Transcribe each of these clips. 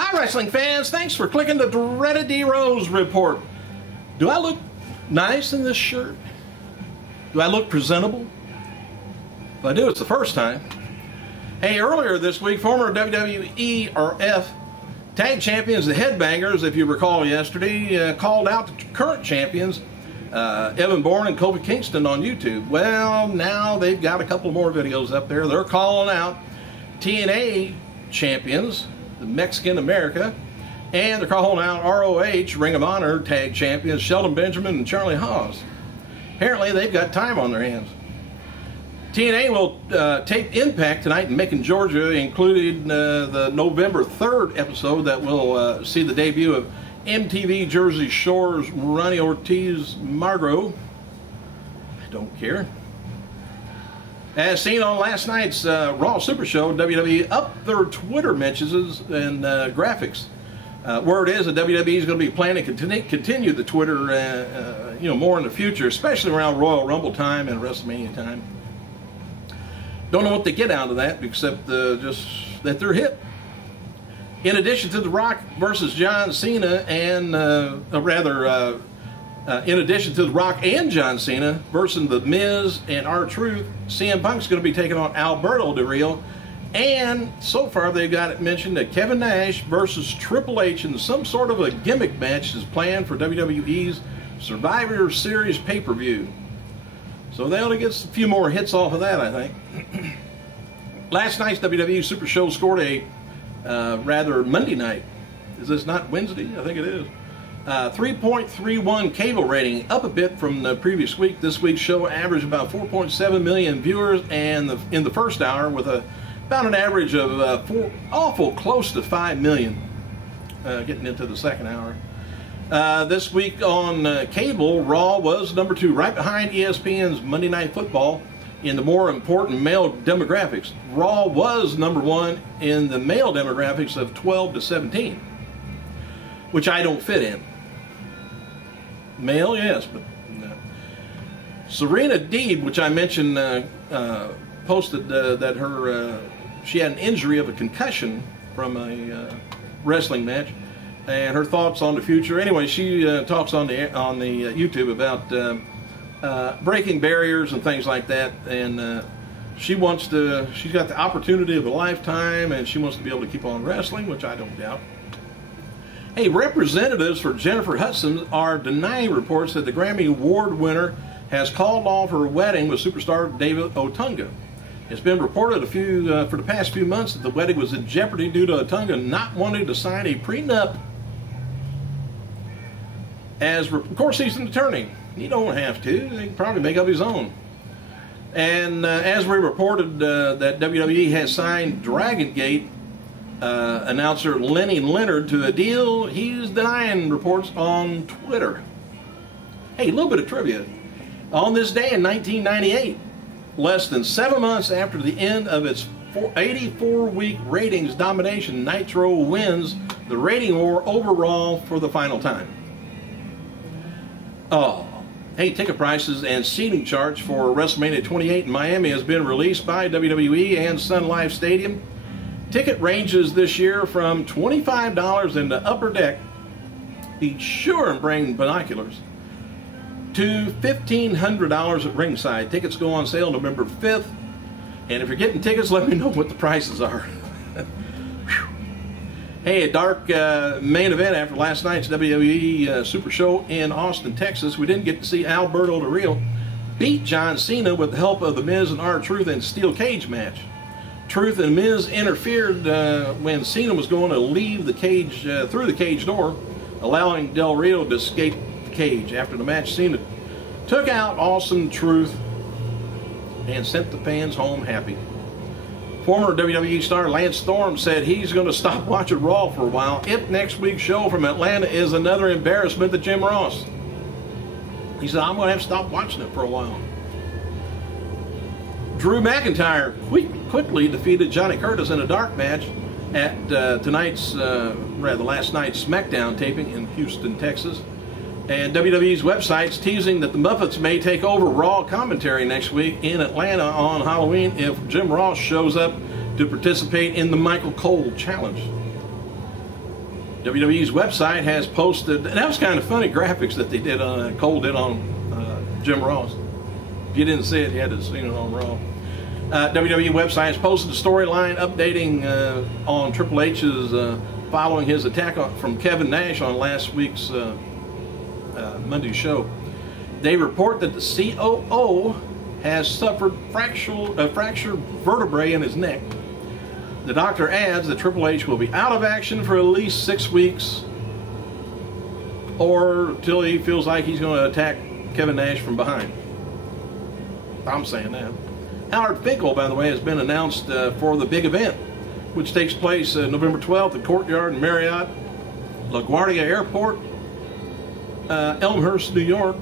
Hi, wrestling fans. Thanks for clicking the dreaded D Rose report. Do I look nice in this shirt? Do I look presentable? If I do, it's the first time. Hey, earlier this week, former WWE or F tag champions, the Headbangers, if you recall yesterday, called out the current champions, Evan Bourne and Kofi Kingston on YouTube. Well, now they've got a couple more videos up there. They're calling out TNA champions, the Mexican America, and they're calling out ROH, Ring of Honor tag champions, Shelton Benjamin and Charlie Haas. Apparently, they've got time on their hands. TNA will tape Impact tonight in Macon, Georgia, including the November 3rd episode that will see the debut of MTV Jersey Shore's Ronnie Ortiz Margot. I don't care. As seen on last night's Raw Super Show, WWE upped their Twitter mentions and graphics. Word is that WWE is going to be planning to continue the Twitter, more in the future, especially around Royal Rumble time and WrestleMania time. Don't know what they get out of that, except just that they're hip. In addition to The Rock versus John Cena, and in addition to The Rock and John Cena versus The Miz and R-Truth, CM Punk's going to be taking on Alberto Del Rio. And so far they've got it mentioned that Kevin Nash versus Triple H in some sort of a gimmick match is planned for WWE's Survivor Series pay-per-view. So they ought to get a few more hits off of that, I think. Last night's WWE Super Show scored a Monday night. Is this not Wednesday? I think it is. 3.31 cable rating, up a bit from the previous week. This week's show averaged about 4.7 million viewers, and in the first hour with about an average of awful close to 5 million getting into the second hour. This week on cable, Raw was number 2, right behind ESPN's Monday Night Football in the more important male demographics. Raw was number 1 in the male demographics of 12 to 17, which I don't fit in. Male, yes, but no. Serena Deeb, which I mentioned, posted that she had an injury of a concussion from a wrestling match, and her thoughts on the future. Anyway, she talks on the YouTube about breaking barriers and things like that, and she's got the opportunity of a lifetime, and she wants to be able to keep on wrestling, which I don't doubt. Hey, representatives for Jennifer Hudson are denying reports that the Grammy Award winner has called off her wedding with superstar David Otunga. It's been reported for the past few months that the wedding was in jeopardy due to Otunga not wanting to sign a prenup. Of course, he's an attorney. He don't have to. He can probably make up his own. And as we reported that WWE has signed Dragon Gate announcer Lenny Leonard to a deal, he's denying reports on Twitter. Hey, a little bit of trivia. On this day in 1998, less than 7 months after the end of its 84-week ratings domination, Nitro wins the rating war overall for the final time. Oh, hey, ticket prices and seating charts for WrestleMania 28 in Miami has been released by WWE and Sun Life Stadium. Ticket ranges this year from $25 in the upper deck, be sure and bring binoculars, to $1,500 at ringside. Tickets go on sale November 5th, and if you're getting tickets, let me know what the prices are. Hey, a dark main event after last night's WWE Super Show in Austin, Texas. We didn't get to see Alberto Del Rio beat John Cena with the help of The Miz and R-Truth in a steel cage match. Truth and Miz interfered when Cena was going to leave the cage through the cage door, allowing Del Rio to escape the cage. After the match, Cena took out Awesome Truth and sent the fans home happy. Former WWE star Lance Storm said he's going to stop watching Raw for a while if next week's show from Atlanta is another embarrassment to Jim Ross. He said, I'm going to have to stop watching it for a while. Drew McIntyre quickly defeated Johnny Curtis in a dark match at last night's SmackDown taping in Houston, Texas. And WWE's website's teasing that the Muppets may take over Raw commentary next week in Atlanta on Halloween if Jim Ross shows up to participate in the Michael Cole Challenge. WWE's website has posted, and that was kind of funny graphics that they did on Cole did on Jim Ross. If you didn't see it, you had to have seen it on Raw. WWE website has posted a storyline updating on Triple H's following his attack from Kevin Nash on last week's Monday show. They report that the COO has suffered fractured vertebrae in his neck. The doctor adds that Triple H will be out of action for at least 6 weeks, or till he feels like he's going to attack Kevin Nash from behind. I'm saying that. Howard Finkel, by the way, has been announced for the big event, which takes place November 12th at Courtyard and Marriott LaGuardia Airport, Elmhurst, New York.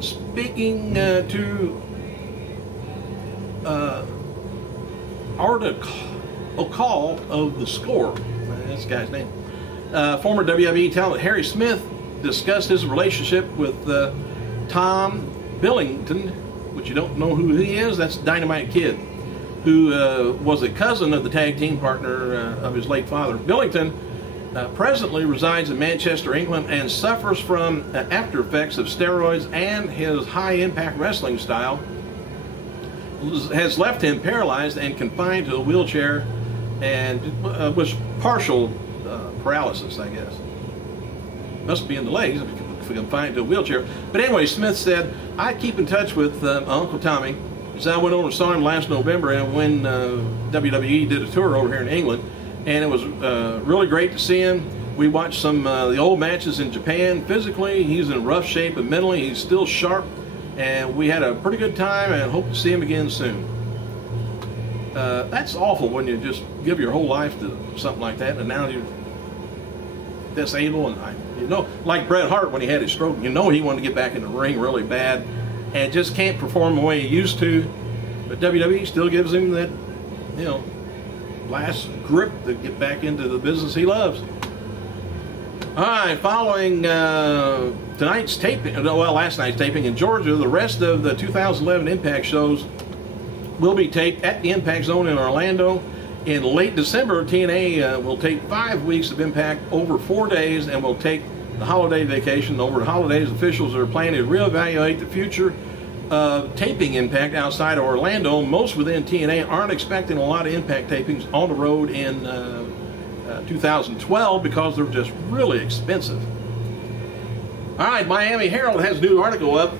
Speaking to Arda O'Call of The Score, that's the guy's name. Former WWE talent Harry Smith discussed his relationship with Tom Billington, which you don't know who he is. That's Dynamite Kid, who was a cousin of the tag team partner of his late father. Billington presently resides in Manchester, England, and suffers from after effects of steroids, and his high-impact wrestling style has left him paralyzed and confined to a wheelchair, and was partial paralysis, I guess. Must be in the legs if confined to a wheelchair. But anyway, Smith said, I keep in touch with Uncle Tommy, because I went over and saw him last November, and when WWE did a tour over here in England, and it was really great to see him. We watched some of the old matches in Japan. Physically, he's in rough shape, but mentally, he's still sharp, and we had a pretty good time, and hope to see him again soon. That's awful when you just give your whole life to something like that, and now you're disabled, and you know, like Bret Hart when he had his stroke, you know he wanted to get back in the ring really bad, and just can't perform the way he used to. But WWE still gives him that, you know, last grip to get back into the business he loves. All right, following tonight's taping, well, last night's taping in Georgia, the rest of the 2011 Impact shows will be taped at the Impact Zone in Orlando. In late December, TNA will take 5 weeks of Impact over 4 days, and will take the holiday vacation. Over the holidays, officials are planning to reevaluate the future of taping Impact outside of Orlando. Most within TNA aren't expecting a lot of Impact tapings on the road in 2012 because they're just really expensive. All right, Miami Herald has a new article up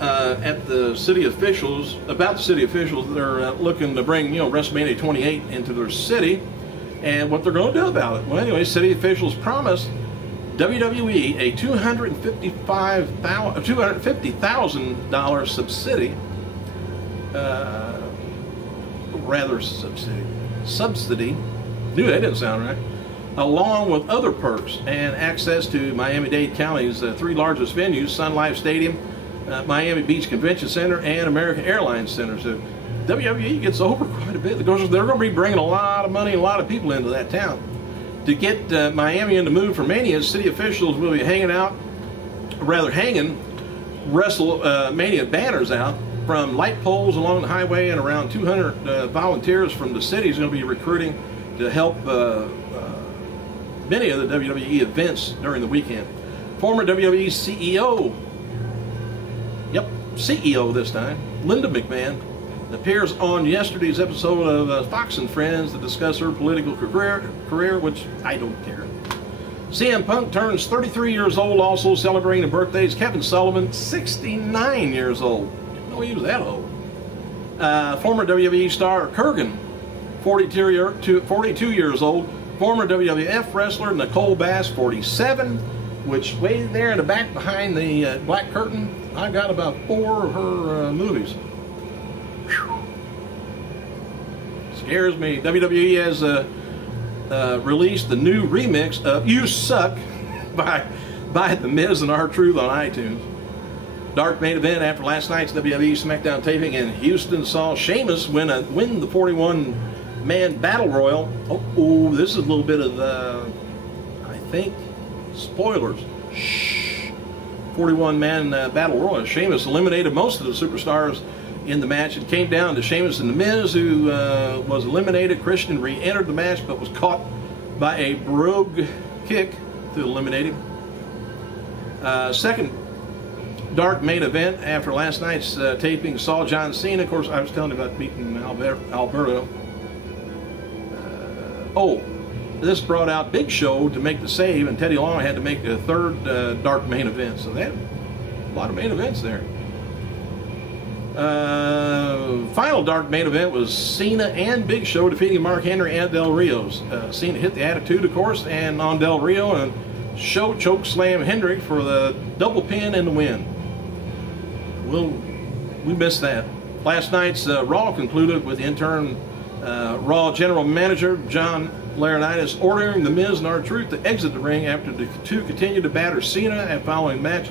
at the city officials, about the city officials. They're looking to bring, you know, WrestleMania 28 into their city, and what they're going to do about it. Well, anyway, city officials promised WWE a $250,000 subsidy. Knew that didn't sound right. Along with other perks and access to Miami-Dade County's 3 largest venues: Sun Life Stadium, Miami Beach Convention Center, and American Airlines Center. So WWE gets over quite a bit because they're going to be bringing a lot of money, a lot of people into that town. To get Miami in the mood for Mania, city officials will be hanging WrestleMania banners out from light poles along the highway, and around 200 volunteers from the city is going to be recruiting to help many of the WWE events during the weekend. Former WWE CEO, CEO this time, Linda McMahon, appears on yesterday's episode of Fox and Friends to discuss her political career, which I don't care. CM Punk turns 33 years old, also celebrating the birthdays. Kevin Sullivan, 69 years old. Didn't know he was that old. Former WWE star Kurgan, 42 years old. Former WWF wrestler Nicole Bass, 47, which way there in the back behind the black curtain, I've got about 4 of her movies. Whew. Scares me. WWE has released the new remix of "You Suck" by The Miz and R-Truth on iTunes. Dark main event after last night's WWE SmackDown taping in Houston saw Sheamus win the 41-man Battle Royal. Oh, this is a little bit of I think, spoilers. Shh. 41-man Battle Royal. Sheamus eliminated most of the superstars in the match. It came down to Sheamus and The Miz, who was eliminated. Christian re-entered the match, but was caught by a brogue kick to eliminate him. Second dark main event after last night's taping saw John Cena. Of course, I was telling you about beating Alberto. This brought out Big Show to make the save, and Teddy Long had to make a third dark main event. So they had a lot of main events there. Final dark main event was Cena and Big Show defeating Mark Henry and Del Rio's. Cena hit the Attitude, of course, and on Del Rio, and Show choke slam Hendrick for the double pin and the win. We missed that. Last night's Raw concluded with interim Raw General Manager John Laurinaitis ordering The Miz and R-Truth to exit the ring after the two continued to batter Cena and following match.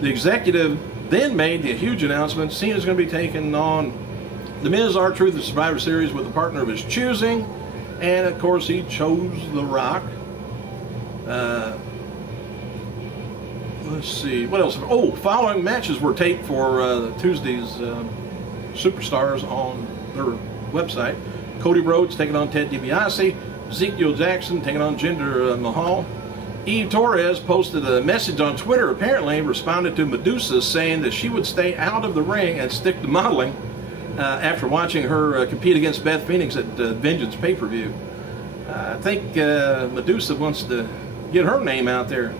The executive then made the huge announcement Cena's going to be taking on The Miz, R-Truth, the Survivor Series with a partner of his choosing, and of course he chose The Rock. Let's see, what else? Following matches were taped for Tuesday's Superstars on their website. Cody Rhodes taking on Ted DiBiase, Ezekiel Jackson taking on Jinder Mahal. Eve Torres posted a message on Twitter, apparently responded to Medusa saying that she would stay out of the ring and stick to modeling after watching her compete against Beth Phoenix at Vengeance pay-per-view. I think Medusa wants to get her name out there.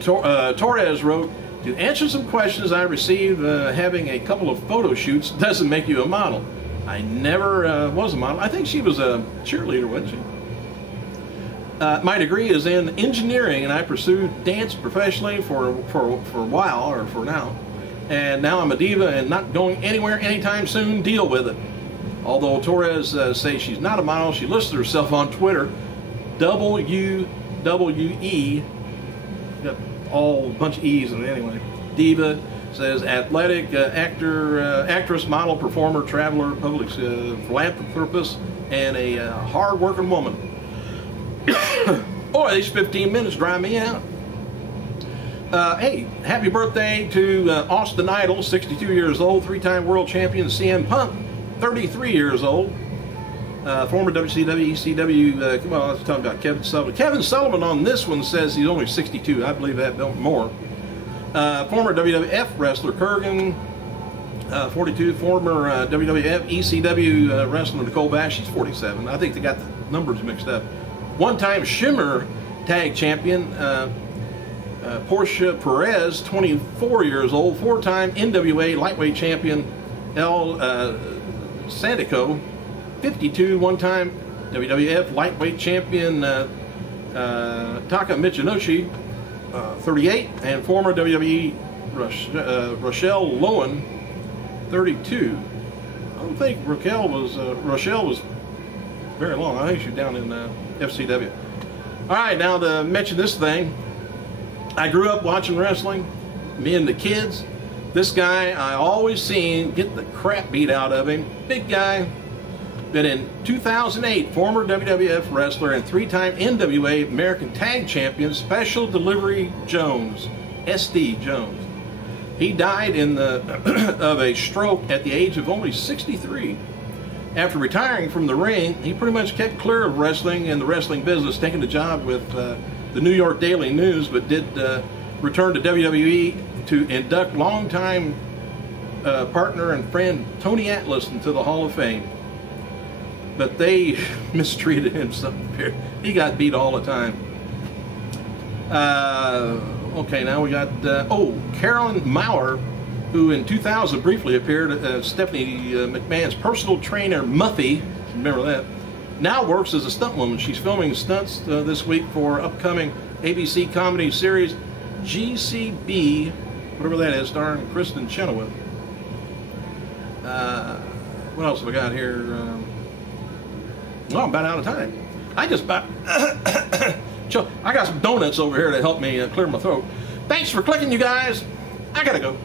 Torres wrote, to answer some questions I received, having a couple of photo shoots doesn't make you a model. I never was a model. I think she was a cheerleader, wasn't she? My degree is in engineering, and I pursued dance professionally for a while, or for now. And now I'm a diva and not going anywhere anytime soon. Deal with it. Although Torres says she's not a model, she listed herself on Twitter, WWE, got all a bunch of E's in it anyway. Diva, says athletic, actress, model, performer, traveler, public philanthropist, and a hard-working woman. Boy, these 15 minutes drive me out. Hey, happy birthday to Austin Idol, 62 years old, three-time world champion CM Punk, 33 years old. Former WCW, ECW, well, I was talking about Kevin Sullivan. Kevin Sullivan on this one says he's only 62. I believe that more. Former WWF wrestler Kurgan, 42. Former WWF, ECW wrestler Nicole Bash, she's 47. I think they got the numbers mixed up. One-time Shimmer tag champion Portia Perez, 24 years old. Four-time NWA lightweight champion El Santico, 52. One-time WWF lightweight champion Taka Michinoshi, 38, and former WWE Rochelle Lowen, 32. I don't think Rochelle was very long. I think she was down in FCW. All right, now to mention this thing. I grew up watching wrestling, me and the kids. This guy I always seen get the crap beat out of him. Big guy. But in 2008, former WWF wrestler and three-time NWA American Tag Champion Special Delivery Jones, SD Jones. He died of a stroke at the age of only 63. After retiring from the ring, he pretty much kept clear of wrestling and the wrestling business, taking a job with the New York Daily News, but did return to WWE to induct longtime partner and friend Tony Atlas into the Hall of Fame. But they mistreated him something. He got beat all the time. Okay, now we got, Carolyn Maurer, who in 2000 briefly appeared as Stephanie McMahon's personal trainer, Muffy, remember that, now works as a stunt woman. She's filming stunts this week for upcoming ABC comedy series GCB, whatever that is, starring Kristen Chenoweth. What else have we got here? I'm about out of time. I got some donuts over here to help me clear my throat. Thanks for clicking, you guys. I gotta go.